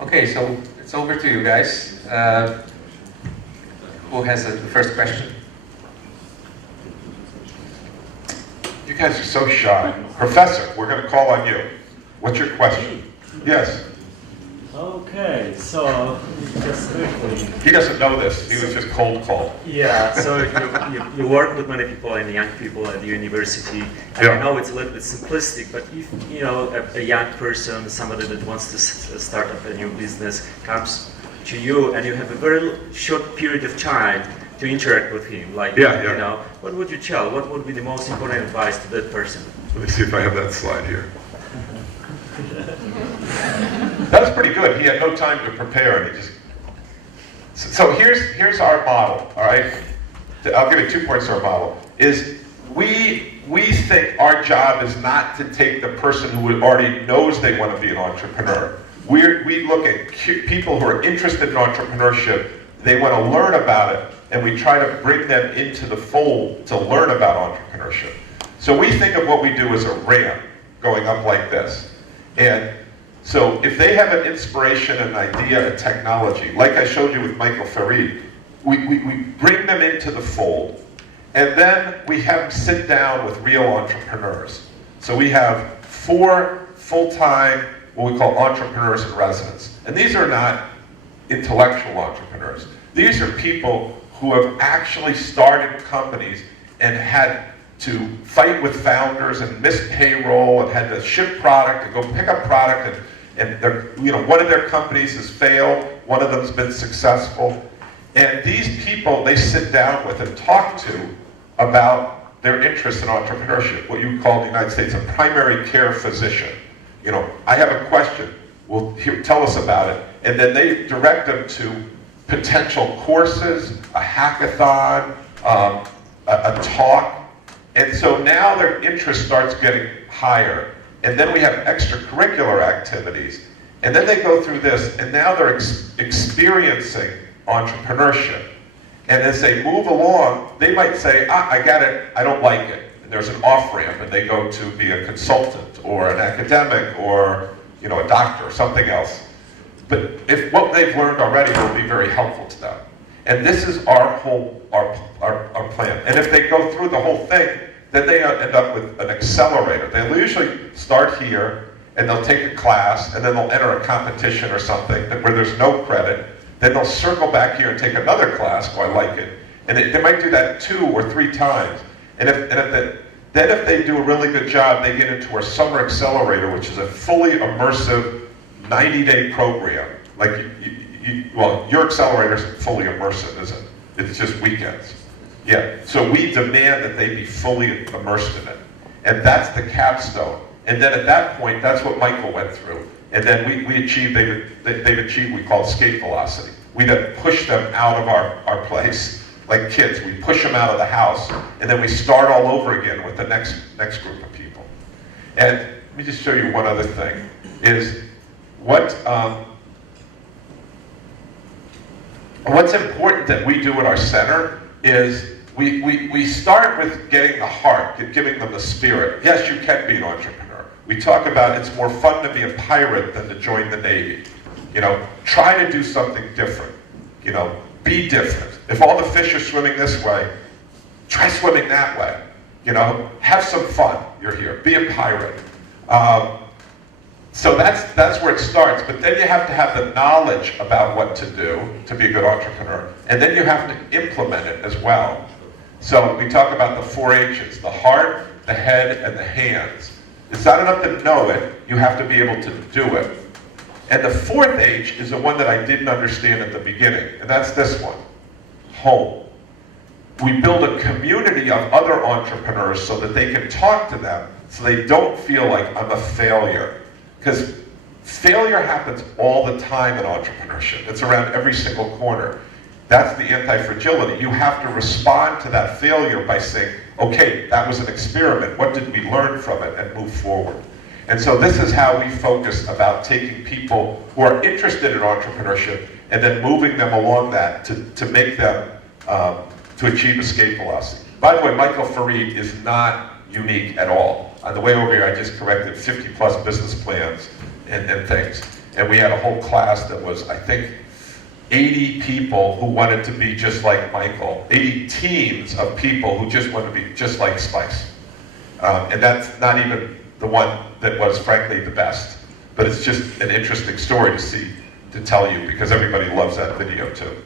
Okay, so it's over to you guys. Who has the first question? You guys are so shy. Professor, we're going to call on you. What's your question? Yes. Okay, so just quickly. He doesn't know this. He was just cold called. Yeah, so you work with many people and young people at the university. And Yeah. I know it's a little bit simplistic, but if you know a young person, somebody that wants to start up a new business, comes to you and you have a very short period of time to interact with him, like you know, what would you tell? What would be the most important advice to that person? Let me see if I have that slide here. That's pretty good. He had no time to prepare, and he just. So here's our model. All right, I'll give you 2 points to our model. Is we think our job is not to take the person who already knows they want to be an entrepreneur. We look at people who are interested in entrepreneurship. They want to learn about it, and we try to bring them into the fold to learn about entrepreneurship. So we think of what we do as a ramp going up like this, and. So if they have an inspiration, an idea, a technology, like I showed you with Michael Farid, we bring them into the fold, and then we have them sit down with real entrepreneurs. So we have 4 full-time, what we call entrepreneurs in residence. And these are not intellectual entrepreneurs. These are people who have actually started companies and had to fight with founders and miss payroll and had to ship product and go pick up product, and one of their companies has failed, one of them's been successful. And these people they sit down with and talk to about their interest in entrepreneurship, what you would call in the United States a primary care physician. You know, I have a question, well, here, tell us about it. And then they direct them to potential courses, a hackathon, a talk. And so now their interest starts getting higher. And then we have extracurricular activities. And then they go through this, and now they're experiencing entrepreneurship. And as they move along, they might say, I get it, I don't like it. And there's an off-ramp, and they go to be a consultant, or an academic, or a doctor, or something else. But if what they've learned already will be very helpful to them. And this is our plan. And if they go through the whole thing, then they end up with an accelerator. They'll usually start here, and they'll take a class, and then they'll enter a competition or something where there's no credit. Then they'll circle back here and take another class, I like it. And they might do that 2 or 3 times. And if they do a really good job, they get into our summer accelerator, which is a fully immersive 90-day program. Like, your accelerator isn't fully immersive, is it? It's just weekends. Yeah, so we demand that they be fully immersed in it. And that's the capstone. And then at that point, that's what Michael went through. And then they've achieved, we call escape velocity. We then push them out of our place. Like kids, we push them out of the house, and then we start all over again with the next group of people. And let me just show you one other thing, is what's important that we do at our center is we start with getting the heart, giving them the spirit. Yes, you can be an entrepreneur. We talk about it's more fun to be a pirate than to join the Navy. Try to do something different. Be different. If all the fish are swimming this way, try swimming that way. Have some fun. You're here. Be a pirate. So that's where it starts. But then you have to have the knowledge about what to do to be a good entrepreneur. And then you have to implement it as well. So we talk about the 4 H's, the heart, the head, and the hands. It's not enough to know it, you have to be able to do it. And the 4th H is the one that I didn't understand at the beginning, and that's this one, home. We build a community of other entrepreneurs so that they can talk to them, so they don't feel like I'm a failure. Because failure happens all the time in entrepreneurship. It's around every single corner. That's the anti-fragility. You have to respond to that failure by saying, okay, that was an experiment. What did we learn from it, and move forward? And so this is how we focus about taking people who are interested in entrepreneurship and then moving them along that to make them, to achieve escape velocity. By the way, Michael Farid is not unique at all. On the way over here, I just corrected 50+ business plans, and things. And we had a whole class that was, I think, 80 people who wanted to be just like Michael, 80 teams of people who just wanted to be just like Spice. And that's not even the one that was, frankly, the best. But it's just an interesting story to see, to tell you, because everybody loves that video too.